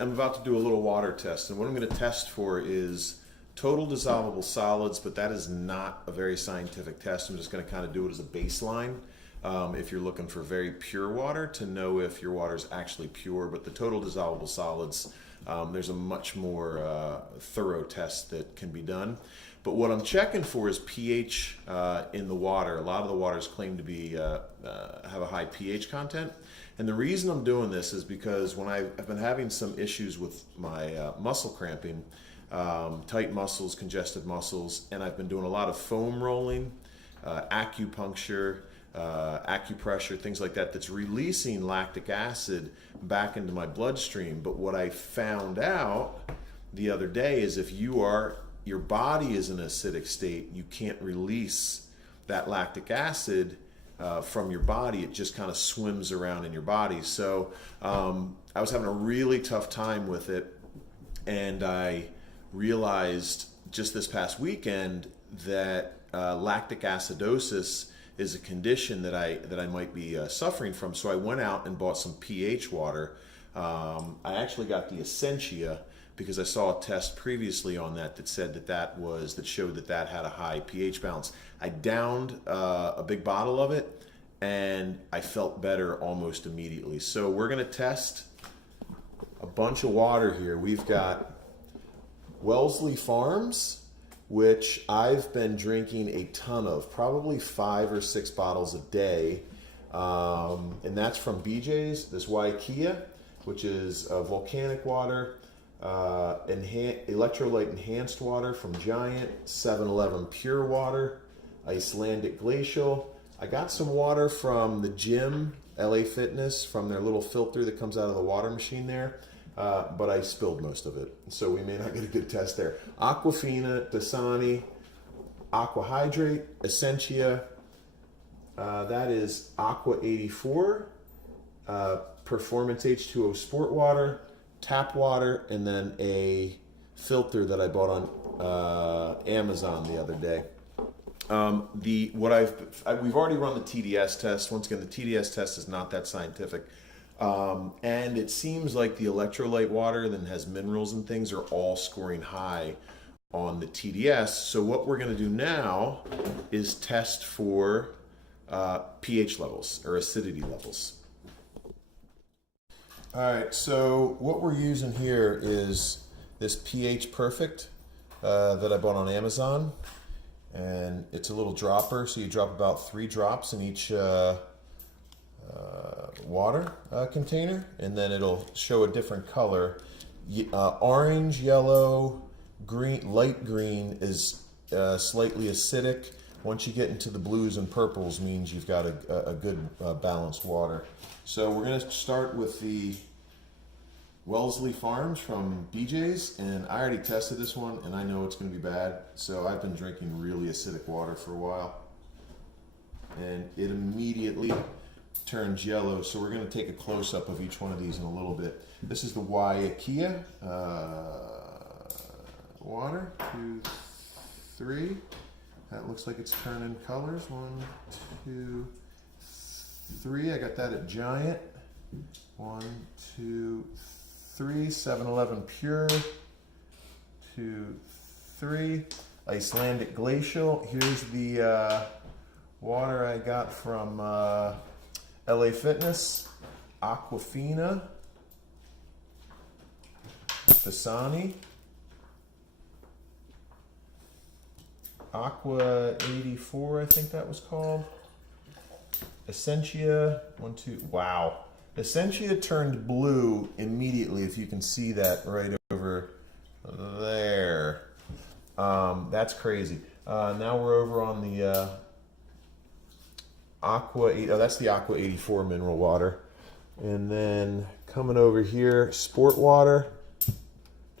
I'm about to do a little water test, and what I'm going to test for is total dissolvable solids, but that is not a very scientific test. I'm just going to kind of do it as a baseline if you're looking for very pure water to know if your water is actually pure. But the total dissolvable solids, there's a much more thorough test that can be done. But what I'm checking for is pH in the water. A lot of the waters claim to be have a high pH content. And the reason I'm doing this is because when I've been having some issues with my muscle cramping, tight muscles, congested muscles, and I've been doing a lot of foam rolling, acupuncture, acupressure, things like that, that's releasing lactic acid back into my bloodstream. But what I found out the other day is if your body is in an acidic state, you can't release that lactic acid from your body. It just kind of swims around in your body. So I was having a really tough time with it, and I realized just this past weekend that lactic acidosis is a condition that I might be suffering from. So I went out and bought some pH water. I actually got the Essentia because I saw a test previously on that said that showed that had a high pH balance. I downed a big bottle of it, and I felt better almost immediately. So we're gonna test a bunch of water here. We've got Wellesley Farms, which I've been drinking a ton of, probably 5 or 6 bottles a day. And that's from BJ's. This waiakea, which is volcanic water, electrolyte enhanced water from Giant, 7-Eleven pure water, Icelandic glacial. I got some water from the gym, LA Fitness, from their little filter that comes out of the water machine there, but I spilled most of it, so we may not get a good test there. Aquafina, Dasani, Aqua Hydrate, Essentia, that is Aqua 84, Performance H2O Sport Water, tap water, and then a filter that I bought on Amazon the other day. We've already run the TDS test. Once again, the TDS test is not that scientific, and it seems like the electrolyte water that has minerals and things are all scoring high on the TDS. So what we're going to do now is test for pH levels or acidity levels. All right, so what we're using here is this pH Perfect that I bought on Amazon, and it's a little dropper, so you drop about 3 drops in each water container, and then it'll show a different color. Orange, yellow, green, light green is slightly acidic. Once you get into the blues and purples, means you've got a good balanced water. So we're going to start with the Wellesley Farms from BJ's, and I already tested this one, and I know it's going to be bad. So I've been drinking really acidic water for a while, and it immediately turns yellow. So we're going to take a close-up of each one of these in a little bit. This is the waiakea water, 2, 3. That looks like it's turning colors. 1, 2, 3. I got that at Giant. 1, 2, 3. 7-Eleven pure. 2, 3. Icelandic glacial. Here's the water I got from LA Fitness. Aquafina. Dasani. Aqua 84, I think that was called. Essentia, 1, 2, wow. Essentia turned blue immediately, if you can see that right over there. That's crazy. Now we're over on the that's the Aqua 84 mineral water. And then coming over here, sport water,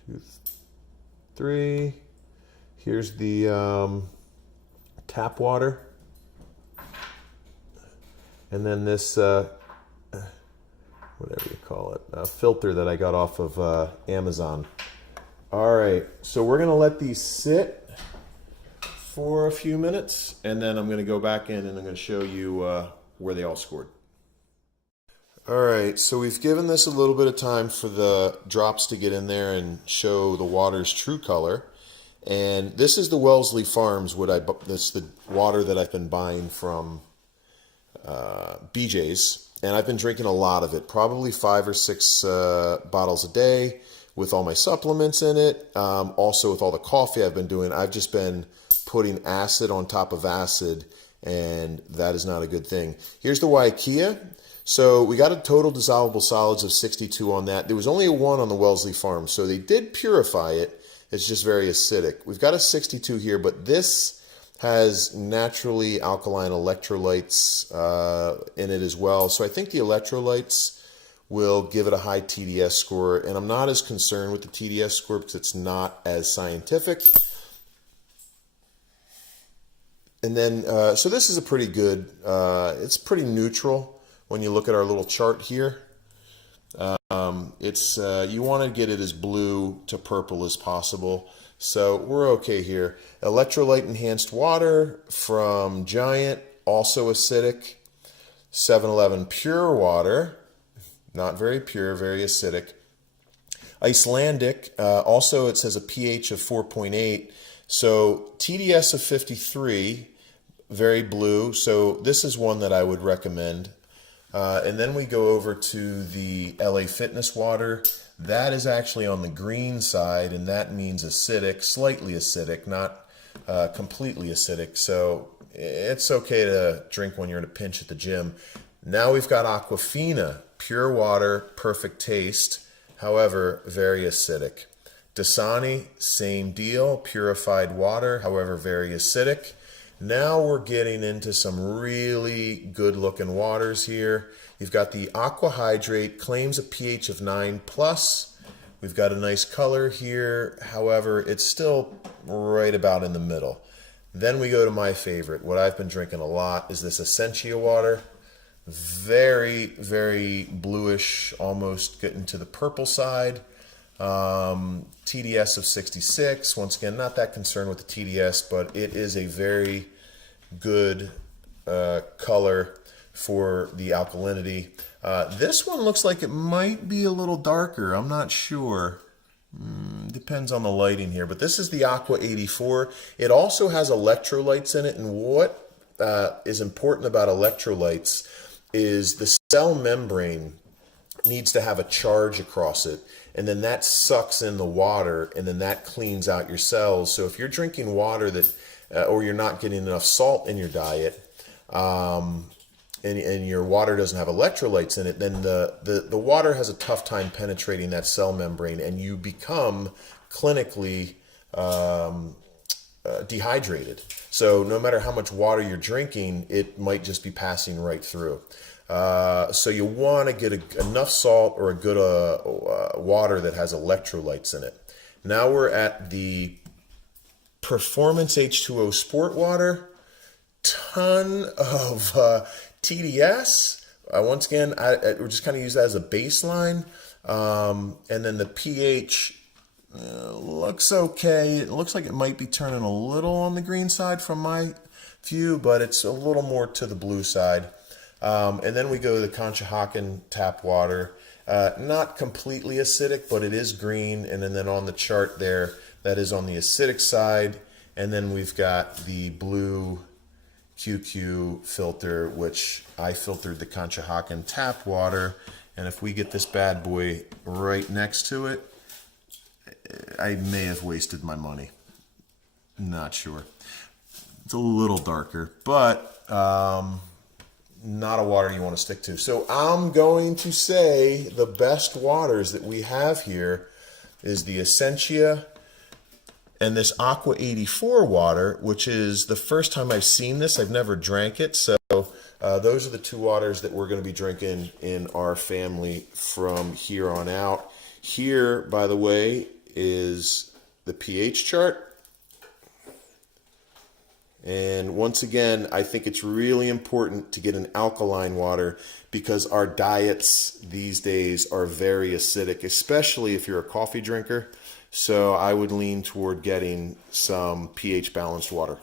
2, 3. Here's the tap water. And then this, whatever you call it, filter that I got off of Amazon. All right, so we're gonna let these sit for a few minutes, and then I'm gonna go back in and I'm gonna show you where they all scored. All right, so we've given this a little bit of time for the drops to get in there and show the water's true color. And this is the Wellesley Farms, this the water that I've been buying from BJ's. And I've been drinking a lot of it, probably 5 or 6 bottles a day with all my supplements in it. Also with all the coffee I've been doing, I've just been putting acid on top of acid, and that is not a good thing. Here's the waiakea. So we got a total dissolvable solids of 62 on that. There was only a 1 on the Wellesley Farm, so they did purify it. It's just very acidic. We've got a 62 here, but this has naturally alkaline electrolytes in it as well. So I think the electrolytes will give it a high TDS score, and I'm not as concerned with the TDS score because it's not as scientific. And then, so this is a pretty good, it's pretty neutral. When you look at our little chart here, you want to get it as blue to purple as possible. So we're okay here. Electrolyte enhanced water from Giant, also acidic. 7-Eleven pure water, not very pure, very acidic. Icelandic, also it says a pH of 4.8. So TDS of 53, very blue. So this is one that I would recommend. And then we go over to the LA Fitness water. That is actually on the green side, and that means acidic, slightly acidic, not completely acidic. So it's okay to drink when you're in a pinch at the gym. Now we've got aquafina, pure water, perfect taste, however, very acidic. Dasani, same deal, purified water, however, very acidic. Now we're getting into some really good looking waters here. You've got the Aqua Hydrate, claims a pH of 9+. We've got a nice color here. However, it's still right about in the middle. Then we go to my favorite. What I've been drinking a lot is this Essentia water. Very, very bluish, almost getting to the purple side. TDS of 66. Once again, not that concerned with the TDS, but it is a very good color for the alkalinity. This one looks like it might be a little darker. I'm not sure. Depends on the lighting here, but this is the Aqua 84. It also has electrolytes in it, and what is important about electrolytes is the cell membrane needs to have a charge across it, and then that sucks in the water, and then that cleans out your cells. So if you're drinking water that or you're not getting enough salt in your diet, and your water doesn't have electrolytes in it, then the water has a tough time penetrating that cell membrane, and you become clinically dehydrated. So no matter how much water you're drinking, it might just be passing right through. So you want to get enough salt or a good water that has electrolytes in it. Now we're at the Performance H2O Sport Water. Ton of TDS. Once again, we're just kind of use that as a baseline. And then the pH looks okay. It looks like it might be turning a little on the green side from my view, but it's a little more to the blue side. And then we go to the Conshohocken tap water. Not completely acidic, but it is green. And then on the chart there, that is on the acidic side. And then we've got the blue QQ filter, which I filtered the Conshohocken tap water. And if we get this bad boy right next to it, I may have wasted my money. Not sure. It's a little darker, but not a water you want to stick to. So I'm going to say the best waters that we have here is the Essentia and this Aqua 84 water, which is the first time I've seen this. I've never drank it. So those are the two waters that we're going to be drinking in our family from here on out. Here, by the way, is the pH chart. And once again, I think it's really important to get an alkaline water because our diets these days are very acidic, especially if you're a coffee drinker. So I would lean toward getting some pH balanced water.